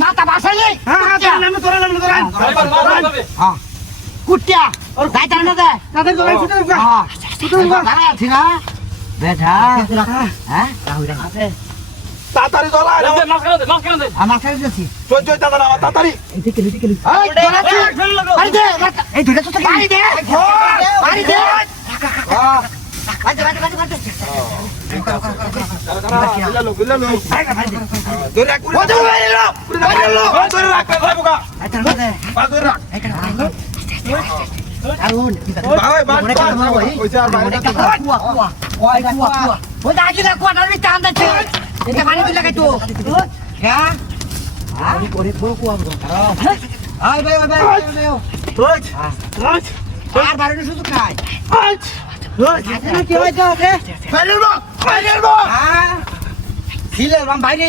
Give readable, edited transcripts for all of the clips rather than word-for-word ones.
মাথা বাসাইলে কুটিয়া ওর গাইতা না দে তাদের জন্য দাঁড়া আছি না বেটা হ্যাঁ আছে তাড়াতাড়ি চলা আমার কাছে যাচ্ছি চল চল দাদা আমার তাড়াতাড়ি এদিকে আরে দে এই দুটো তো বাড়ি দে বাড়ি দে সুযোগ নাই কি হয়েছে বাইরে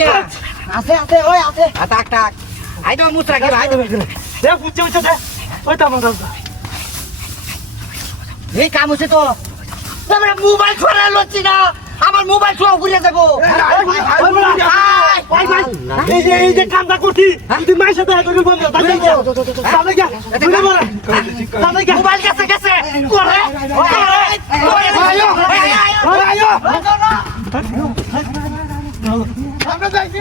আছে আছে ওই আছে টাক টাক আই তো মুছ রাখি ভাই এই কাম হচ্ছে তো মোবাইল ছড়া লচ্ছি না আমার মোবাইল ছোঁয়া ঘুরে যাবো এই যে কামটা করছি তুই মায়ের সাথে মোবাইল গেছে গেছে আমরা যাইছি